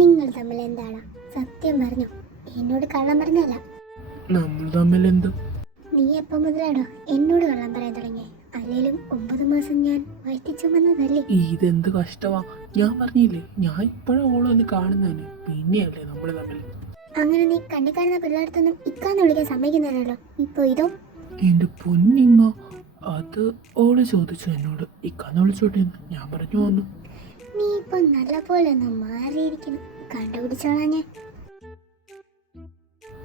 നിങ്ങൾ തമ്മിൽ എന്താണ്? സത്യം പറഞ്ഞു. എന്നോട് കള്ളം പറഞ്ഞല്ല. നമ്മൾ തമ്മിൽ എന്ത്? നീ എപ്പോ മുതലാണോ എന്നോട് കള്ളം പറയാൻ തുടങ്ങി? അല്ലേലും 9 മാസം ഞാൻ വയറ്റിച്ചുമന്നതല്ലേ? ഇതെന്ത് കഷ്ടമാ. ഞാൻ പറഞ്ഞില്ലേ, ഞാൻ ഇപ്പോഴാ ഓളൊന്ന് കാണുന്നതന്നെ. പിന്നെയല്ലേ നമ്മൾ തമ്മിൽ. അങ്ങനെ നീ കണ്ണി കാണുന്ന പിള്ളേടത്തൊന്നും ഇക്കാന്ന് വിളിക്കാൻ സമ്മതിക്കുന്നില്ലല്ലോ. ഇപ്പൊ ഇതോ? എന്റെ പൊന്നിമ്മ, അത് ഓള് ചോദിച്ചു എന്നോട്. ഇക്കാന്ന് വിളിച്ചോട്ടെ, ഞാൻ പറഞ്ഞു വന്നു. നീ ഇപ്പൊ നല്ല പോലെ ഒന്ന് മാറിയിരിക്കുന്നു. കണ്ടുപിടിച്ചോളാ ഞാൻ.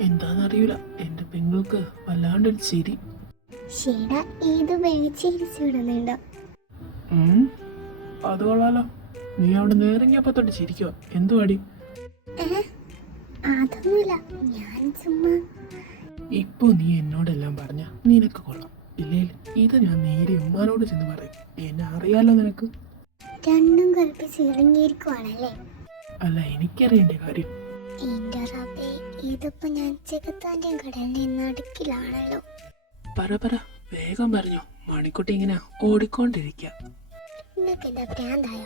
എന്താന്നറിയില്ല, എന്റെ പെങ്ങൾക്ക് വല്ലാണ്ടൊരു ചിരി. ശരിടാ, ഇത് വേച്ചിരിച്ചു വിടുന്നുണ്ടോ? അത് കൊള്ളാലോ. നീ അവിടെ നേരങ്ങിയപ്പോ തൊട്ട് ചിരിക്കുക. എന്തുവാടി? അതൊന്നുമില്ല, ഞാൻ ചുമ്മാ. ഇപ്പൊ നീ എന്നോടെല്ലാം പറഞ്ഞ നിനക്ക് കൊള്ളാം. ഇല്ലേ, ഇത് ഞാൻ നേരെ ഉമ്മാനോട് ചെന്ന് പറയും. എന്നെ അറിയാലോ നിനക്ക്. രണ്ടും കൽപ്പിച്ച് ഇറങ്ങിയിരിക്കുവാണല്ലേ? അല്ല, എനിക്കറിയേണ്ട കാര്യം. എന്റെ റബ്ബേ, ഇതിപ്പോ ഞാൻ ചെകുത്താന്റെയും കടലിന്റെയും നടുക്കിലാണല്ലോ. പറ വേഗം പറഞ്ഞോ. മണിക്കുട്ടി ഇങ്ങനെ ഓടിക്കൊണ്ടിരിക്കുക. നിനക്ക് എന്താ ഭ്രാന്തായ?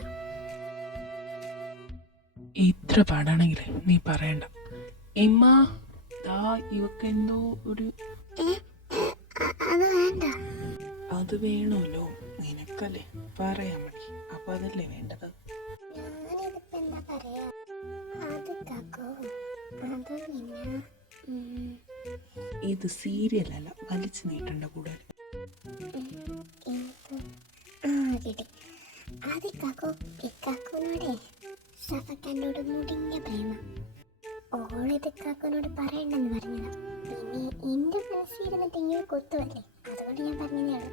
ഇത്ര പാടാണെങ്കിലേ നീ പറയണ്ട. ഇമ്മ, ദാ ഇവക്കെന്തോ ഒരു. അത് വേണ്ട. അത് വേണമല്ലോ, നിനക്കല്ലേ പറയാൻ മതി. അപ്പൊ അതല്ലേ വേണ്ടത്. ഞാനിതിപ്പോ എന്താ പറയാ? അത് കാക്കോ, അത് പിന്നെ ഇത് സീരിയലല്ല, വലിച്ചു നീട്ടണ്ട കൂടെ. കിട്ടി. അത് കാക്കോ, ഇക്കാക്കോനോടെ സഫക്കാനോട് മുടിഞ്ഞ പ്രേമ. ഓളിത് കാക്കോനോട് പറയണ്ടെന്ന് പറഞ്ഞതാ. പിന്നെ എന്റെ മനസ്സിരുന്നിട്ട് ഇങ്ങനെ കൊത്തുവല്ലേ, അതുകൊണ്ട് ഞാൻ പറഞ്ഞതേ ഉള്ളൂ.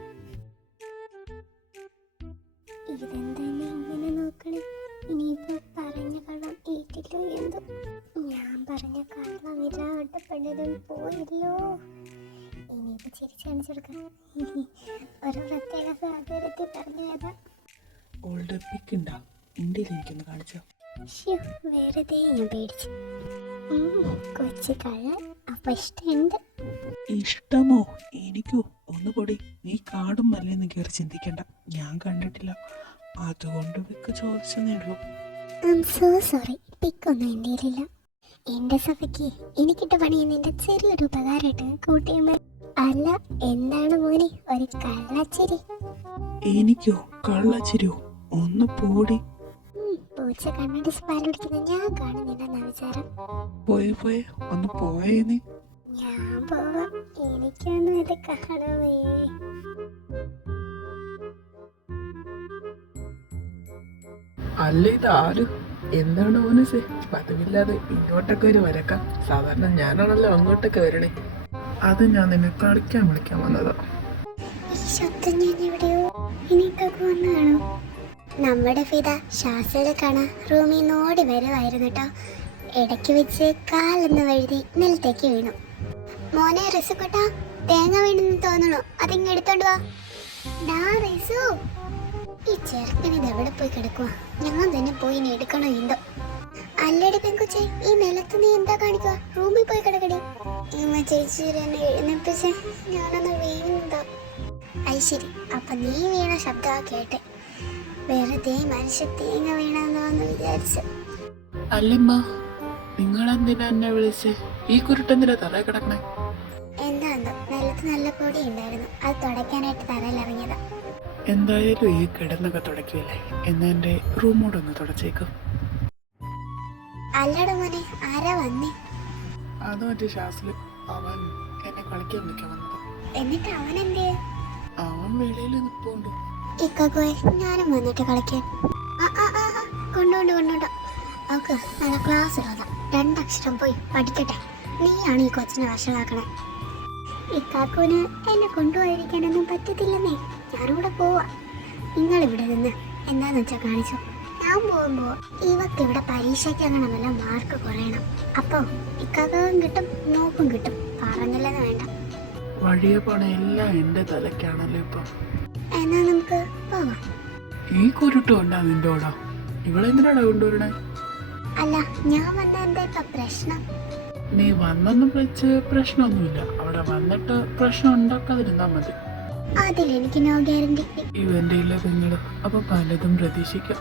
ഇതെന്താ ഇങ്ങനെ നോക്കണേ? ഇനിയിപ്പോ പറഞ്ഞ കള്ളം ഏറ്റില്ലോ എന്തോ. ഞാൻ പറഞ്ഞ കള്ളം ഇല്ലാട്ടപ്പെടുന്നതും പോയില്ലോ. ഇനിയിപ്പോ ചിരിച്ചു കാണിച്ചെടുക്കാം. ഒരു പ്രത്യേക സാഹചര്യത്തിൽ പറഞ്ഞതാ. ഓൾഡ് പിക്കുണ്ടാ, ഇന്ത്യയിൽ എനിക്കൊന്ന് കാണിച്ചോ. വെറുതെ ഞാൻ പേടിച്ചു. കൊച്ചു കള്ളൻ അപ്പൊ ഇഷ്ടമുണ്ട്. ഇഷ്ടമോ? എനിക്കോ? ഒന്ന് പൊടി. നീ കാടും മല്ലെന്ന് കയറി ചിന്തിക്കണ്ട. ഞാൻ കണ്ടിട്ടില്ല, അതുകൊണ്ട് പിക്ക് ചോദിച്ചെന്നേ ഉള്ളൂ. സോ സോറി, പിക്കൊന്നും എൻ്റെ കയ്യിലില്ല. എന്റെ സഭയ്ക്ക് എനിക്കിട്ട് പണിയുന്നതിന്റെ ചെറിയൊരു ഉപകാരമായിട്ട് കൂട്ടിയമ്മ. അല്ല, എന്താണ് മോനെ ഒരു കള്ളച്ചിരി? എനിക്കോ കള്ളച്ചിരിയോ? ഒന്ന് പോടി. പൂച്ച കണ്ണടിച്ച് പാൽ കുടിക്കുന്ന ഞാൻ കാണുന്നില്ലെന്ന വിചാരം. പോയെ ഒന്ന് പോയേ നീ. ഞാൻ പോവാം, എനിക്കൊന്നും ഇത് കാണാമേ. അല്ല, ഇത് ആര്? എന്താണ് മോനസേ പതിവില്ലാതെ ഇങ്ങോട്ടൊക്കെ ഒരു വരക്കാം? സാധാരണ ഞാനാണല്ലോ അങ്ങോട്ടൊക്കെ വരണേ. അത് ഞാൻ നിന്നെ കളിക്കാൻ വിളിക്കാൻ വന്നതാ. ഈ ശബ്ദം ഞാൻ എവിടെയോ ഇനിക്കൊക്കെ വന്നു കാണും. നമ്മുടെ ഫിദ ശ്വാസയുടെ കാണാൻ റൂമിൽ നിന്ന് ഓടി വരുമായിരുന്നു കേട്ടോ. ഇടയ്ക്ക് വെച്ച് കാലെന്ന് വഴുതി നിലത്തേക്ക് വീണു. മോനെ റിസുക്കോട്ടാ, തേങ്ങ വീണെന്ന് തോന്നണു, അതിങ്ങ് എടുത്തോണ്ട് വാ. ഡാ റിസു, ഈ ചെറുക്കൻ ഇത് എവിടെ പോയി കിടക്കുവാ? ഞാൻ തന്നെ പോയി ഇനി എടുക്കണോ എന്തോ. അല്ലടി പെൺകൊച്ചേ, ഈ നിലത്ത് നീ എന്താ കാണിക്കുക? റൂമിൽ പോയി കിടക്കടി. ചേച്ചി എന്നെ എഴുന്നേപ്പിച്ച് ഞാനൊന്ന് വീണതാ. അത് ശരി, അപ്പൊ നീ വീണ ശബ്ദമാ കേട്ടെ. വെറുതെ മനുഷ്യ തേങ്ങ വീണെന്ന് വിചാരിച്ചു. അല്ലമ്മ, നിങ്ങളെന്തിനാ എന്നെ വിളിച്ചേ? ഈ കുരുട്ടെന്തിനാ തറയിൽ കിടക്കണേ? എന്താന്നോ, നിലത്ത് നല്ല പൊടി ഉണ്ടായിരുന്നു, അത് തുടയ്ക്കാനായിട്ട് തറയിലിറങ്ങിയതാ. എന്തായാലും ഈ കിടന്നൊക്കെ തുടക്കിയല്ലേ, എന്നാ എന്റെ റൂമോടൊന്ന് തുടച്ചേക്കും. അല്ലട മോനെ, ആരാ വന്നേ? അത് മറ്റേ ഷാസില്, അവൻ എന്നെ കളിക്കാൻ വിളിക്കാൻ വന്നത്. എന്നിട്ട് അവൻ എന്തേ? അവൻ വെളിയിൽ നിൽപ്പുണ്ട്. ഇക്കോയെ ഞാനും വന്നിട്ട് കളിക്കാൻ. കൊണ്ടോണ്ട് അവക്ക് നല്ല ക്ലാസ് ഉള്ളതാ. 2 അക്ഷരം പോയി പഠിക്കട്ടെ. നീയാണ് ഈ കൊച്ചിനെ വഷളാക്കണേ. ഇക്കാക്കൂന് എന്നെ കൊണ്ടുപോയിരിക്കാനൊന്നും പറ്റത്തില്ലെന്നേ. ഞാനിവിടെ പോവാ. നിങ്ങളിവിടെ നിന്ന് എന്താന്ന് വെച്ചാൽ കാണിച്ചു. ഞാൻ പോകുമ്പോ ഇവക്ക് ഇവിടെ പരീക്ഷയ്ക്ക് അങ്ങനെ വല്ല മാർക്ക് കുറയണം. അപ്പൊ ഇക്കാക്കും കിട്ടും, നോക്കും കിട്ടും. പറഞ്ഞില്ലെന്ന് വേണ്ട. വഴിയെ പോണ എല്ലാം എന്റെ തലക്കാണല്ലോ ഇപ്പൊ. എന്നാ നമുക്ക് പോവാം. ഈ കുരുട്ട് കൊണ്ടാ നിന്റെ ഓടാ? ഇവളെന്തിനാടാ കൊണ്ടുവരണേ? അല്ല, ഞാൻ വന്ന എന്താ ഇപ്പൊ പ്രശ്നം? നീ വന്നെന്നും വെച്ച് പ്രശ്നമൊന്നുമില്ല. അവിടെ വന്നിട്ട് പ്രശ്നം ഉണ്ടാക്കാതിരുന്നാ മതി. അതിലെനിക്ക് നോ ഗ്യാരണ്ടി. ഇവന്റെ ഇല്ല പെങ്ങള്, അപ്പൊ പലതും പ്രതീക്ഷിക്കാം.